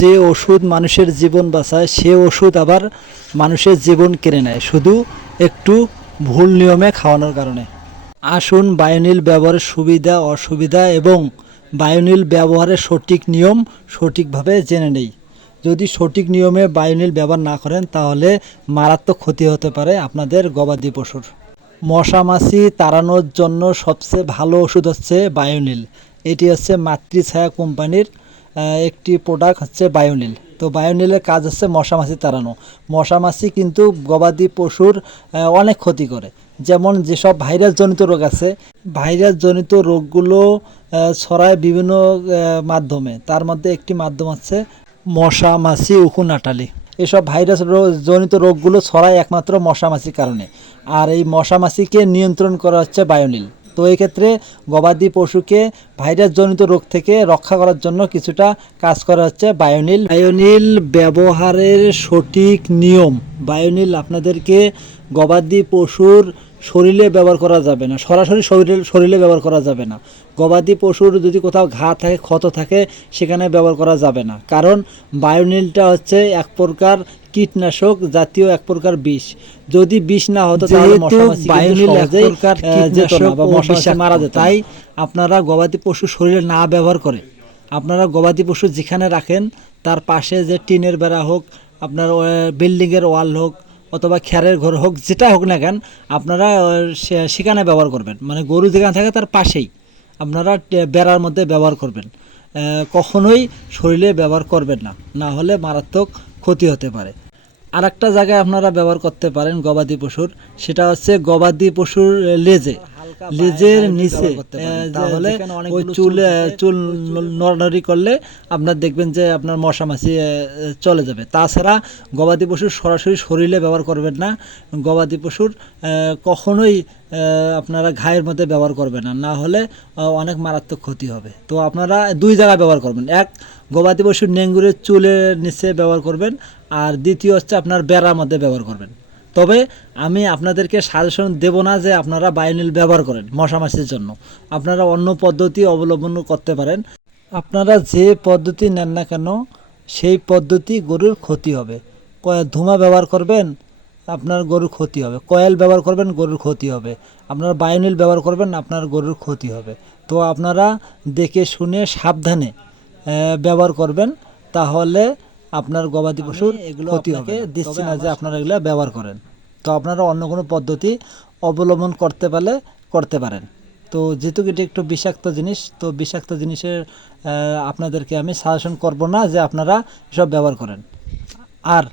যে ওষুধ মানুষের জীবন বাঁচায়, সে ওষুধ আবার মানুষের জীবন কেড়ে নেয়। শুধু একটু ভুল নিয়মে খাওয়ানোর কারণে। আসুন বায়োনিল ব্যবহারের সুবিধা, অসুবিধা এবং বায়োনিল ব্যবহারের সঠিক নিয়ম সঠিকভাবে জেনে নেই। যদি সঠিক নিয়মে বায়োনিল ব্যবহার না করেন, তাহলে মারাত্মক ক্ষতি হতে পারে আপনাদের গবাদি পশুর। মশা মাছি তাড়ানোর জন্য সবচেয়ে ভালো ওষুধ হচ্ছে বায়োনিল। এটি হচ্ছে মাতৃছায়া কোম্পানির একটি প্রোডাক্ট হচ্ছে বায়োনিল তো বায়োনিলের কাজ হচ্ছে মশা মাছি তাড়ানো। মশা মাছি কিন্তু গবাদি পশুর অনেক ক্ষতি করে। যেমন যেসব ভাইরাস জনিত রোগ আছে ভাইরাস জনিত রোগগুলো ছড়ায় বিভিন্ন মাধ্যমে। তার মধ্যে একটি মাধ্যম হচ্ছে মশা মাছি উকুনাটালি। এসব ভাইরাস জনিত রোগগুলো ছড়ায় একমাত্র মশা মাছির কারণে। আর এই মশা মাছিকে নিয়ন্ত্রণ করা হচ্ছে বায়োনিল তো এই ক্ষেত্রে গবাদি পশুকে ভাইরাস জনিত রোগ থেকে রক্ষা করার জন্য কিছুটা কাজ করা হচ্ছে বায়োনিল। বায়োনিল ব্যবহারের সঠিক নিয়ম। বায়োনিল আপনাদেরকে গবাদি পশুর শরীরে ব্যবহার করা যাবে না। সরাসরি শরীরে শরীরে ব্যবহার করা যাবে না। গবাদি পশুর যদি কোথাও ঘা থাকে ক্ষত থাকে সেখানে ব্যবহার করা যাবে না। কারণ বায়োনিলটা হচ্ছে এক প্রকার কীটনাশক জাতীয় এক প্রকার বিষ। যদি বিষ না হতো তাহলে মাছি মশা মারা যেত তাই আপনারা গবাদি পশু শরীরে না ব্যবহার করে। আপনারা গবাদি পশু যেখানে রাখেন, তার পাশে যে টিনের বেড়া হোক, আপনার বিল্ডিংয়ের ওয়াল হোক, অথবা খ্যারের ঘর হোক যেটা হোক না কেন, আপনারা সেখানে ব্যবহার করবেন। মানে গরু যেখানে থাকে, তার পাশেই আপনারা বেড়ার মধ্যে ব্যবহার করবেন। কখনোই শরীরে ব্যবহার করবেন না। না হলে মারাত্মক ক্ষতি হতে পারে। আর একটা জায়গায় আপনারা ব্যবহার করতে পারেন গবাদি পশুর, সেটা হচ্ছে গবাদি পশুর লেজে। লেজের নিচে তাহলে ওই চুল চুল নড়ানড়ি করলে আপনার দেখবেন যে আপনার মশা মাছি চলে যাবে। তাছাড়া গবাদি পশুর সরাসরি শরীরে ব্যবহার করবেন না। গবাদি পশুর কখনোই আহ, আপনারা ঘায়ের মধ্যে ব্যবহার করবেন না। না হলে অনেক মারাত্মক ক্ষতি হবে। তো আপনারা দুই জায়গায় ব্যবহার করবেন। এক গবাদি পশুর নেঙ্গুরের চুলের নিচে ব্যবহার করবেন। আর দ্বিতীয় হচ্ছে আপনার বেড়ার মধ্যে ব্যবহার করবেন। তবে আমি আপনাদেরকে সাজেশন দেব না যে আপনারা বায়োনিল ব্যবহার করেন মশা মাছির জন্য। আপনারা অন্য পদ্ধতি অবলম্বন করতে পারেন। আপনারা যে পদ্ধতি নেন না কেন, সেই পদ্ধতি গরুর ক্ষতি হবে। ধুমা ব্যবহার করবেন, আপনার গরুর ক্ষতি হবে। কয়েল ব্যবহার করবেন, গরুর ক্ষতি হবে। আপনারা বায়োনিল ব্যবহার করবেন, আপনার গরুর ক্ষতি হবে। তো আপনারা দেখে শুনে সাবধানে ব্যবহার করবেন, তাহলে আপনার গবাদি পশুর এগুলো ক্ষতি হবে আপনাকে দিচ্ছি না যে আপনারা এগুলো ব্যবহার করেন। তো আপনারা অন্য কোনো পদ্ধতি অবলম্বন করতে পারলে করতে পারেন। তো যেহেতু এটি একটু বিষাক্ত জিনিস তো বিষাক্ত জিনিসের আপনাদেরকে আমি সাজেশন করব না যে আপনারা এসব ব্যবহার করেন। আর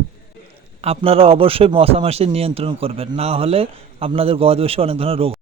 আপনারা অবশ্যই মশা মাছি নিয়ন্ত্রণ করবেন। না হলে আপনাদের গবাদি পশু অনেক ধরনের রোগ